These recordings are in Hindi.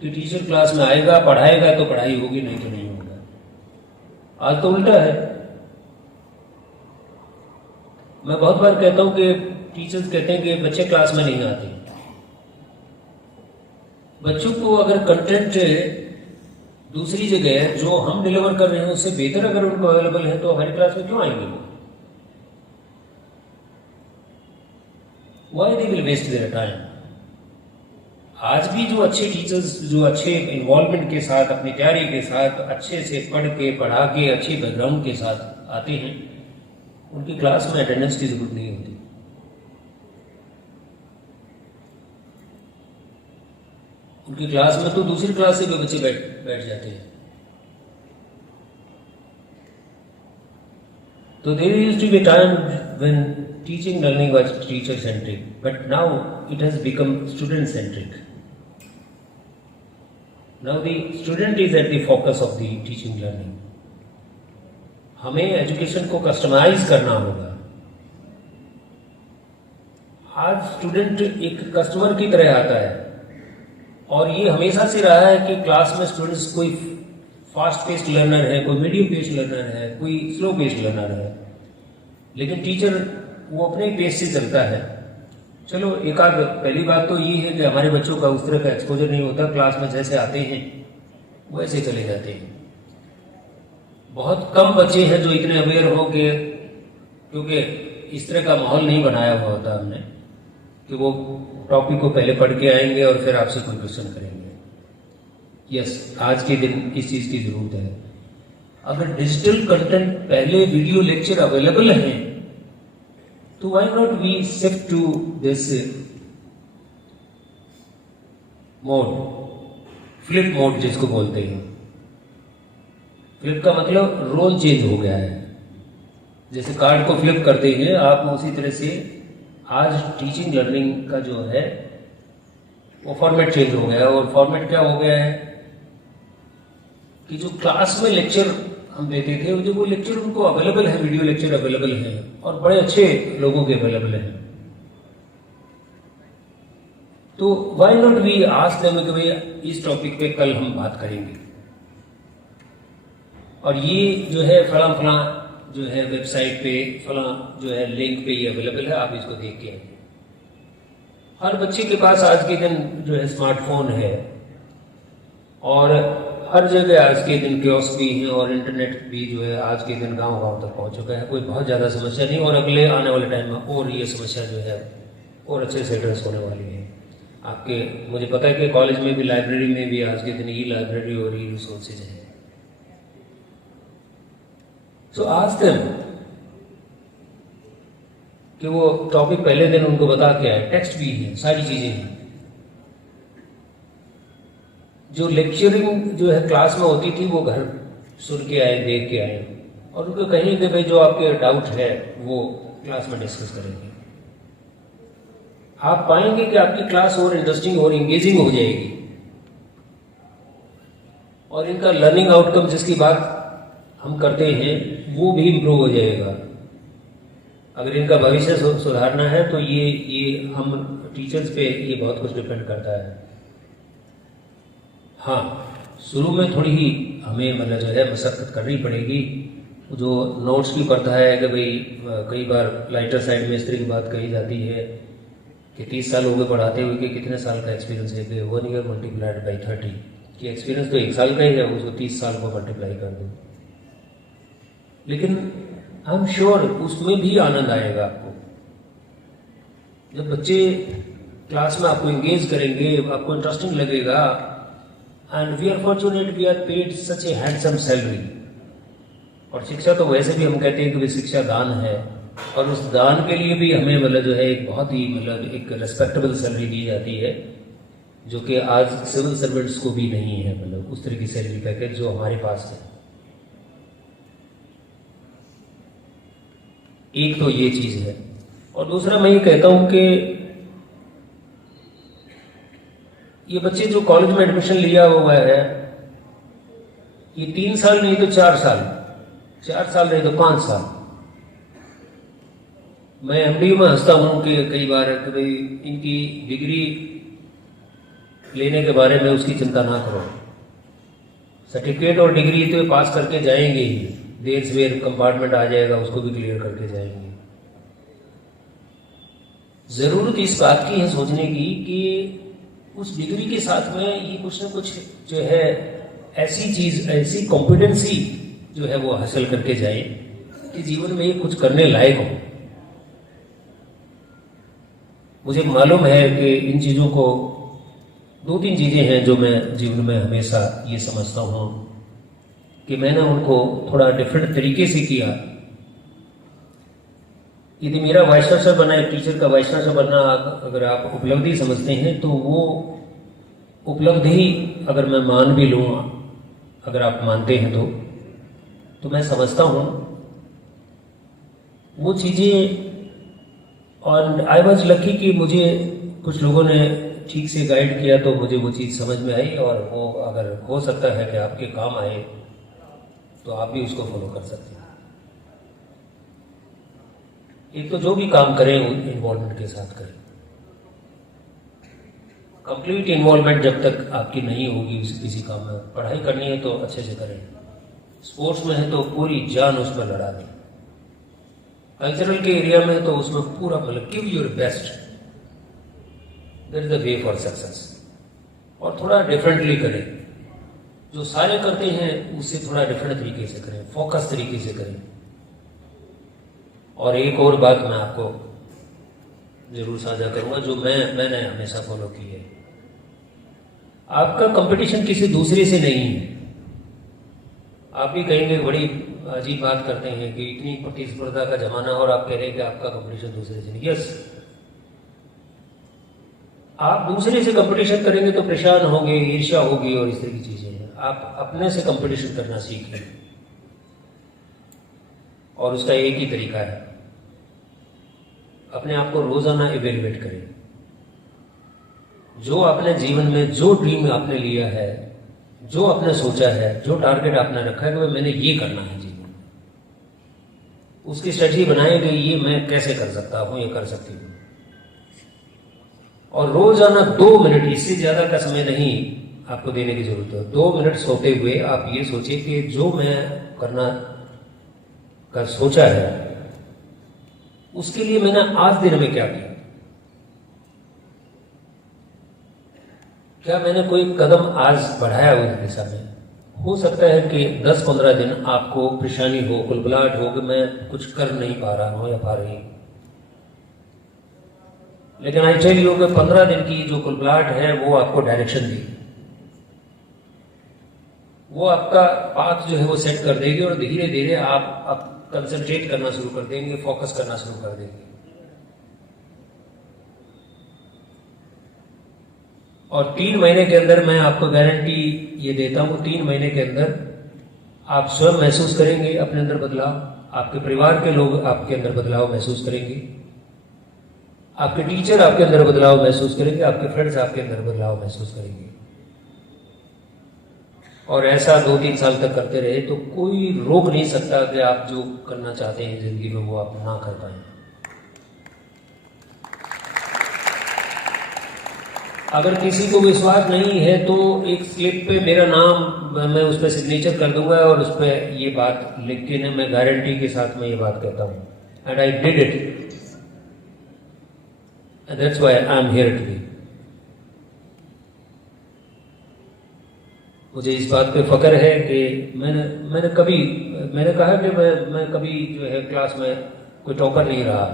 कि टीचर क्लास में आएगा, पढ़ाएगा तो पढ़ाई होगी, नहीं तो नहीं होगा। आज तो उल्टा है। मैं बहुत बार कहता हूं कि टीचर्स कहते हैं कि बच्चे क्लास में नहीं आते। बच्चों को अगर कंटेंट दूसरी जगह जो हम डिलीवर कर रहे हैं उससे बेहतर अगर उनको अवेलेबल है तो हमारी क्लास में क्यों आएंगे वो? Why they will waste their time? आज भी जो अच्छे टीचर्स, जो अच्छे इन्वॉल्वमेंट के साथ, अपनी तैयारी के साथ, अच्छे से पढ़ के, पढ़ा के, अच्छे बैकग्राउंड के साथ आते हैं, उनकी क्लास में अटेंडेंस की जरूरत नहीं होती। उनकी क्लास में तो दूसरी क्लास से भी बच्चे बैठ जाते हैं। तो there used to be time when teaching learning was teacher centric, but now it has become student centric. Now the student is at the focus of the teaching learning. हमें एजुकेशन को कस्टमाइज करना होगा। आज स्टूडेंट एक कस्टमर की तरह आता है और ये हमेशा से रहा है कि क्लास में स्टूडेंट्स कोई फास्ट पेस्ड लर्नर है, कोई मीडियम पेस्ड लर्नर है, कोई स्लो पेस्ड लर्नर है, लेकिन टीचर वो अपने पेस से चलता है। चलो एक आध पहली बात तो ये है कि हमारे बच्चों का उस तरह का एक्सपोजर नहीं होता, क्लास में जैसे आते हैं वैसे चले जाते हैं। बहुत कम बच्चे हैं जो इतने अवेयर हो के, क्योंकि इस तरह का माहौल नहीं बनाया हुआ होता हमने कि वो टॉपिक को पहले पढ़ के आएंगे और फिर आपसे कोई क्वेश्चन करेंगे। यस, आज के दिन इस चीज की जरूरत है। अगर डिजिटल कंटेंट पहले वीडियो लेक्चर अवेलेबल है तो why not we shift to this mode, flip mode जिसको बोलते हैं। फ्लिप का मतलब रोल चेंज हो गया है। जैसे कार्ड को फ्लिप करते हैं आप, उसी तरह से आज टीचिंग लर्निंग का जो है वो फॉर्मेट चेंज हो गया है। और फॉर्मेट क्या हो गया है कि जो क्लास में लेक्चर हम देते थे, जो वो लेक्चर उनको अवेलेबल है, वीडियो लेक्चर अवेलेबल है और बड़े अच्छे लोगों के अवेलेबल है। तो why not we ask them कि भाई इस टॉपिक पे कल हम बात करेंगे, और ये जो है फला फला जो है वेबसाइट पे, फला जो है लिंक पे ये अवेलेबल है, आप इसको देख के। हर बच्चे के पास आज के दिन जो है स्मार्टफोन है और हर जगह आज के दिन कियोस्क भी है और इंटरनेट भी जो है आज के दिन गांव गांव तक पहुंच चुका है। कोई बहुत ज्यादा समस्या नहीं, और अगले आने वाले टाइम में और ये समस्या जो है और अच्छे से एड्रेस होने वाली है। आपके, मुझे पता है कि कॉलेज में भी, लाइब्रेरी में भी आज के दिन ई लाइब्रेरी और ई रिसोर्सेज है। तो आज दिन कि वो टॉपिक पहले दिन उनको बता के आए, टेक्स्ट भी है, सारी चीजें हैं। जो लेक्चरिंग जो है क्लास में होती थी वो घर सुन के आए, देख के आए, और उनको कहेंगे कि भाई जो आपके डाउट है वो क्लास में डिस्कस करेंगे। आप पाएंगे कि आपकी क्लास और इंटरेस्टिंग और इंगेजिंग हो जाएगी और इनका लर्निंग आउटकम जिसकी बात हम करते हैं वो भी इम्प्रूव हो जाएगा। अगर इनका भविष्य सुधारना है तो ये हम टीचर्स पे ये बहुत कुछ डिपेंड करता है। हाँ, शुरू में थोड़ी ही हमें मतलब जो है मशक्कत करनी पड़ेगी। जो नोट्स की प्रथा है कि भाई कई बार लाइटर साइड में इस तरह की बात कही जाती है कि 30 साल हो गए पढ़ाते हुए कि कितने साल का एक्सपीरियंस है, कि 1 ईयर मल्टीप्लाइड बाई 30, कि एक्सपीरियंस तो 1 साल का ही है, उसको 30 साल को मल्टीप्लाई कर दो। लेकिन आई एम श्योर उसमें भी आनंद आएगा आपको जब बच्चे क्लास में आपको एंगेज करेंगे, आपको इंटरेस्टिंग लगेगा। And we are fortunate, we are paid such a handsome salary. और शिक्षा तो वैसे भी हम कहते हैं कि शिक्षा दान है, और उस दान के लिए भी हमें मतलब जो है एक बहुत ही मतलब एक रेस्पेक्टेबल सैलरी दी जाती है, जो कि आज सिविल सर्वेंट्स को भी नहीं है, मतलब उस तरह की सैलरी पैकेज जो हमारे पास है। एक तो ये चीज है, और दूसरा मैं ये कहता हूं कि ये बच्चे जो कॉलेज में एडमिशन लिया हुआ है, ये 3 साल नहीं तो 4 साल, 4 साल नहीं तो 5 साल। मैं एमडी में हंसता हूं कि कई बार कि भाई इनकी डिग्री लेने के बारे में उसकी चिंता ना करो। सर्टिफिकेट और डिग्री तो पास करके जाएंगे ही, देर सवेर कंपार्टमेंट आ जाएगा, उसको भी क्लियर करके जाएंगे। जरूरत इस बात की है सोचने की कि उस डिग्री के साथ में ये कुछ ना कुछ जो है ऐसी चीज, ऐसी कॉम्पिटेंसी जो है वो हासिल करके जाए कि जीवन में ये कुछ करने लायक हो। मुझे मालूम है कि इन चीजों को, 2-3 चीजें हैं जो मैं जीवन में हमेशा ये समझता हूं कि मैंने उनको थोड़ा डिफरेंट तरीके से किया। यदि मेरा वाइस चांसलर बनना, एक टीचर का वाइस चांसलर बनना अगर आप उपलब्धि समझते हैं तो वो उपलब्धि अगर मैं मान भी लूँ, अगर आप मानते हैं तो मैं समझता हूँ वो चीज़ें, और आई वॉज लकी कि मुझे कुछ लोगों ने ठीक से गाइड किया तो मुझे वो चीज़ समझ में आई, और वो अगर हो सकता है कि आपके काम आए तो आप भी उसको फॉलो कर सकते हैं। एक तो जो भी काम करें इन्वॉल्वमेंट के साथ करें। कंप्लीट इन्वॉल्वमेंट जब तक आपकी नहीं होगी किसी काम में, पढ़ाई करनी है तो अच्छे से करें, स्पोर्ट्स में है तो पूरी जान उस पर लड़ा दें, कल्चरल के एरिया में है तो उसमें पूरा मतलब give your best, that is the way for success. और थोड़ा डिफरेंटली करें, जो सारे करते हैं उससे थोड़ा डिफरेंट तरीके से करें, फोकस तरीके से करें। और एक और बात मैं आपको जरूर साझा करूंगा जो मैंने हमेशा फॉलो की है। आपका कंपटीशन किसी दूसरे से नहीं है। आप भी कहेंगे बड़ी अजीब बात करते हैं कि इतनी प्रतिस्पर्धा का जमाना और आप कह रहे हैं कि आपका कंपटीशन दूसरे से नहीं। यस, आप दूसरे से कंपटीशन करेंगे तो परेशान होंगे, ईर्ष्या होगी और इस तरह की चीजें हैं। आप अपने से कंपटीशन करना सीखें, और उसका एक ही तरीका है, अपने आप को रोजाना इवेल्युएट करें। जो आपने जीवन में, जो ड्रीम आपने लिया है, जो आपने सोचा है, जो टारगेट आपने रखा है कि मैंने ये करना है जीवन में, उसकी स्ट्रेटजी बनाई गई, ये मैं कैसे कर सकता हूं, ये कर सकती हूं। और रोजाना 2 मिनट, इससे ज्यादा का समय नहीं आपको देने की जरूरत है। 2 मिनट सोते हुए आप ये सोचिए कि जो मैं करना का सोचा है उसके लिए मैंने आज दिन में क्या किया, क्या मैंने कोई कदम आज बढ़ाया उस दिशा में। हो सकता है कि 10-15 दिन आपको परेशानी हो, कुलबुलाहट हो कि मैं कुछ कर नहीं पा रहा हूं या पा रही हूं, लेकिन आई टेल यू कि 15 दिन की जो कुलबुलाहट है वो आपको डायरेक्शन देगी, वो आपका पाथ जो है वो सेट कर देगी, और धीरे धीरे आप कंसंट्रेट करना शुरू कर देंगे, फोकस करना शुरू कर देंगे। और 3 महीने के अंदर मैं आपको गारंटी ये देता हूं, 3 महीने के अंदर आप स्वयं महसूस करेंगे अपने अंदर बदलाव, आपके परिवार के लोग आपके अंदर बदलाव महसूस करेंगे, आपके टीचर आपके अंदर बदलाव महसूस करेंगे, आपके फ्रेंड्स आपके अंदर बदलाव महसूस करेंगे। और ऐसा 2-3 साल तक करते रहे तो कोई रोक नहीं सकता कि आप जो करना चाहते हैं जिंदगी में वो आप ना कर पाए। अगर किसी को विश्वास नहीं है तो एक स्लिप पे मेरा नाम, मैं उस पर सिग्नेचर कर दूंगा और उस पर ये बात लिख के ना, मैं गारंटी के साथ मैं ये बात कहता हूं, and I did it, and that's why I am here today. मुझे इस बात पे फख्र है कि मैंने कहा कि मैं कभी जो है क्लास में कोई टॉपर नहीं रहा।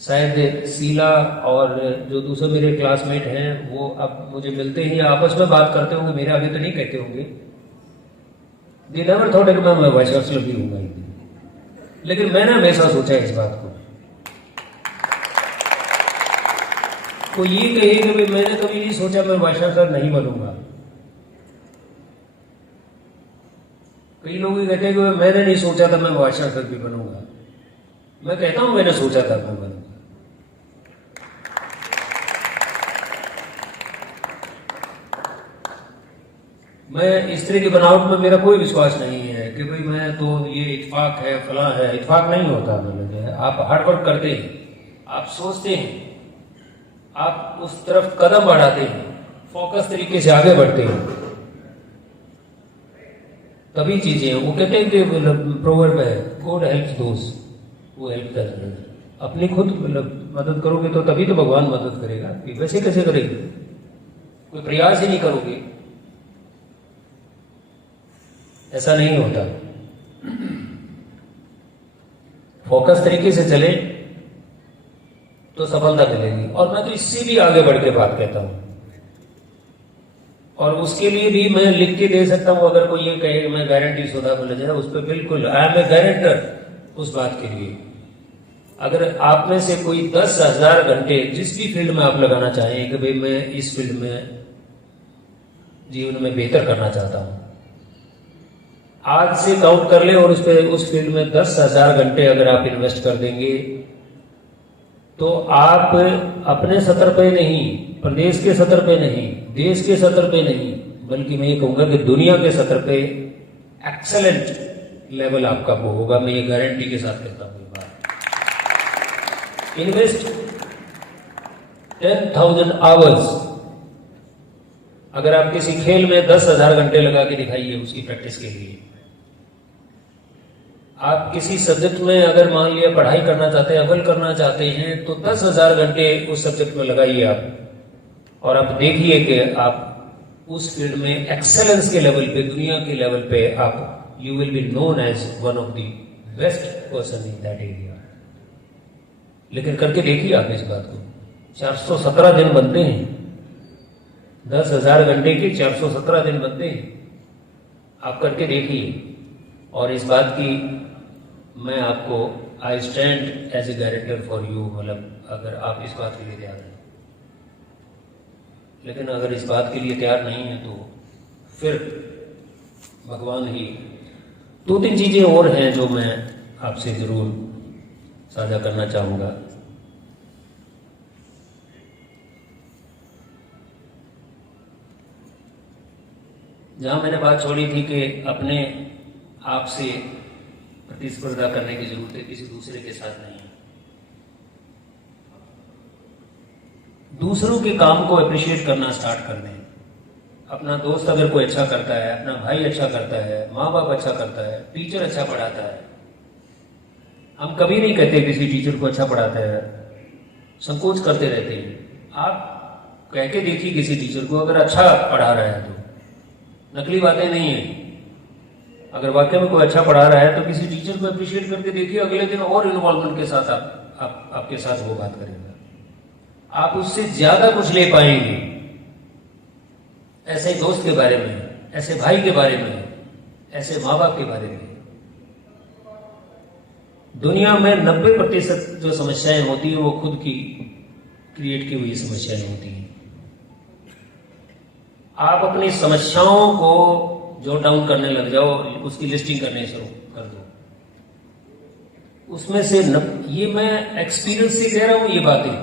शायद शीला और जो दूसरे मेरे क्लासमेट हैं वो अब मुझे मिलते ही आपस में बात करते होंगे, मेरे आगे तो नहीं कहते होंगे, दे नेवर थॉट कि मैं वाइस चांसलर भी हूंगा, लेकिन मैंने हमेशा सोचा इस बात को। तो ये कहे कि मैंने कभी नहीं सोचा मैं वाइस चांसलर नहीं बनूंगा। कई लोग ये कहते हैं कि मैंने नहीं सोचा था मैं वाइस चांसलर भी बनूंगा। मैं कहता हूं मैंने सोचा था मैं बनूंगा। मैं इस तरह की बनावट में मेरा कोई विश्वास नहीं है कि भाई मैं तो ये इत्तेफाक है, फलां है। इत्तेफाक नहीं होता। मतलब आप हार्ड वर्क करते हैं, आप सोचते हैं, आप उस तरफ कदम बढ़ाते हैं, फोकस तरीके से आगे बढ़ते हैं, तभी चीजें, वो कहते हैं कि प्रोवर्ब है, गॉड हेल्प्स दोस वो हेल्प करते हैं। अपनी खुद मदद करोगे तो तभी तो भगवान मदद करेगा आपकी, वैसे कैसे करेंगे? कोई प्रयास ही नहीं करोगे, ऐसा नहीं होता। फोकस तरीके से चले तो सफलता मिलेगी। और मैं तो इससे भी आगे बढ़ के बात कहता हूं, और उसके लिए भी मैं लिख के दे सकता हूं। अगर कोई ये कहे मैं गारंटी शुदा बोला जाए, उस पर बिल्कुल आई एम ए गारंटर उस बात के लिए। अगर आप में से कोई 10,000 घंटे जिस भी फील्ड में आप लगाना चाहें कि भाई मैं इस फील्ड में जीवन में बेहतर करना चाहता हूं, आज से काउंट कर ले और उस फील्ड में 10,000 घंटे अगर आप इन्वेस्ट कर देंगे, तो आप अपने स्तर पे नहीं, प्रदेश के स्तर पे नहीं, देश के स्तर पे नहीं, बल्कि मैं ये कहूंगा कि दुनिया के स्तर पे एक्सेलेंट लेवल आपका वो होगा। मैं ये गारंटी के साथ कहता हूं। ये बात, इन्वेस्ट 10,000 आवर्स। अगर आप किसी खेल में 10,000 घंटे लगा के दिखाइए उसकी प्रैक्टिस के लिए। आप किसी सब्जेक्ट में अगर मान लिया पढ़ाई करना चाहते हैं, अव्वल करना चाहते हैं, तो 10,000 घंटे उस सब्जेक्ट में लगाइए आप, और आप देखिए कि आप उस फील्ड में एक्सेलेंस के लेवल पे, दुनिया के लेवल पे आप you will be known as one of the best person in that area. लेकिन करके देखिए आप इस बात को। 417 दिन बनते हैं, 10,000 घंटे के 417 दिन बनते हैं। आप करके देखिए, और इस बात की मैं आपको I stand as a guarantor for you, मतलब अगर आप इस बात के लिए तैयार हैं। लेकिन अगर इस बात के लिए तैयार नहीं है तो फिर भगवान ही। 2-3 चीजें और हैं जो मैं आपसे जरूर साझा करना चाहूंगा। जहां मैंने बात छोड़ी थी कि अपने आप से प्रतिस्पर्धा करने की जरूरत है, किसी दूसरे के साथ नहीं है। दूसरों के काम को अप्रिशिएट करना स्टार्ट कर दें। अपना दोस्त अगर कोई अच्छा करता है, अपना भाई अच्छा करता है, माँ बाप अच्छा करता है, टीचर अच्छा पढ़ाता है, हम कभी नहीं कहते किसी टीचर को अच्छा पढ़ाता है, संकोच करते रहते हैं। आप कह के देखिए किसी टीचर को अगर अच्छा पढ़ा रहा है तो, नकली बातें नहीं है। अगर वाकई में कोई अच्छा पढ़ा रहा है तो किसी टीचर को अप्रिशिएट करके देखिए, अगले दिन और इन्वॉल्वमेंट के साथ आपके साथ वो बात करेगा, आप उससे ज्यादा कुछ ले पाएंगे। ऐसे दोस्त के बारे में, ऐसे भाई के बारे में, ऐसे माँ बाप के बारे में। दुनिया में 90% जो समस्याएं होती है वो खुद की क्रिएट की हुई समस्याएं होती हैं। आप अपनी समस्याओं को जॉट डाउन करने लग जाओ, उसकी लिस्टिंग करने शुरू कर दो। उसमें से ये मैं एक्सपीरियंस से कह रहा हूं, ये बातें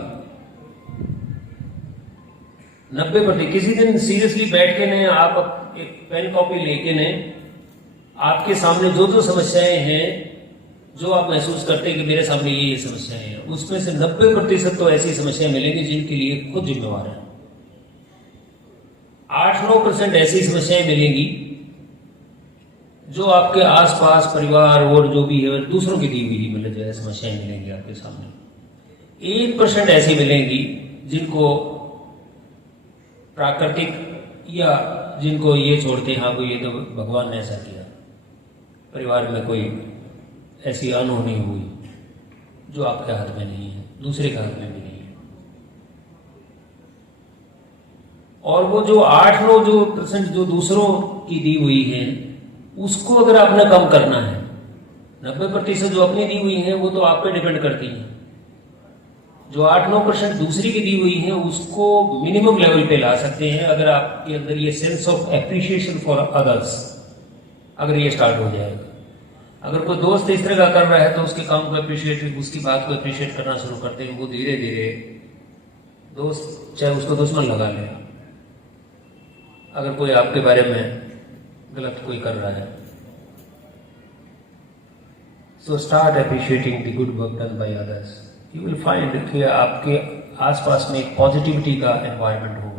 90%। किसी दिन सीरियसली बैठ के ने आप एक पेन कॉपी लेके ने आपके सामने जो जो समस्याएं हैं, जो आप महसूस करते हैं कि मेरे सामने ये समस्याएं हैं, उसमें से 90% तो ऐसी समस्याएं मिलेंगी जिनके लिए खुद जिम्मेवार है। 8-9% ऐसी समस्याएं मिलेंगी जो आपके आसपास परिवार और जो भी है दूसरों की दी हुई मतलब जो है समस्याएं मिलेंगी आपके सामने। 1% ऐसी मिलेंगी जिनको प्राकृतिक या जिनको ये छोड़ते हैं, हाँ कोई ये तो भगवान ने ऐसा किया, परिवार में कोई ऐसी अनहोनी हुई जो आपके हाथ में नहीं है, दूसरे के हाथ में भी नहीं है। और वो जो 8-9% जो दूसरों की दी हुई है, उसको अगर आपने कम करना है, 90% जो अपनी दी हुई है वो तो आप पे डिपेंड करती है। जो 8-9% दूसरी की दी हुई है उसको मिनिमम लेवल पे ला सकते हैं अगर आपके अंदर ये sense of appreciation for others अगर ये स्टार्ट हो जाएगा। अगर कोई दोस्त इस तरह का कर रहा है तो उसके काम को अप्रिशिएट, उसकी बात को अप्रिशिएट करना शुरू करते हैं। वो धीरे धीरे दोस्त चाहे उसको दुश्मन लगा ले। अगर कोई आपके बारे में गलत कोई कर रहा है, so start appreciating the good work done by others. You will find कि आसपास में एक पॉजिटिविटी का एनवायरनमेंट हो।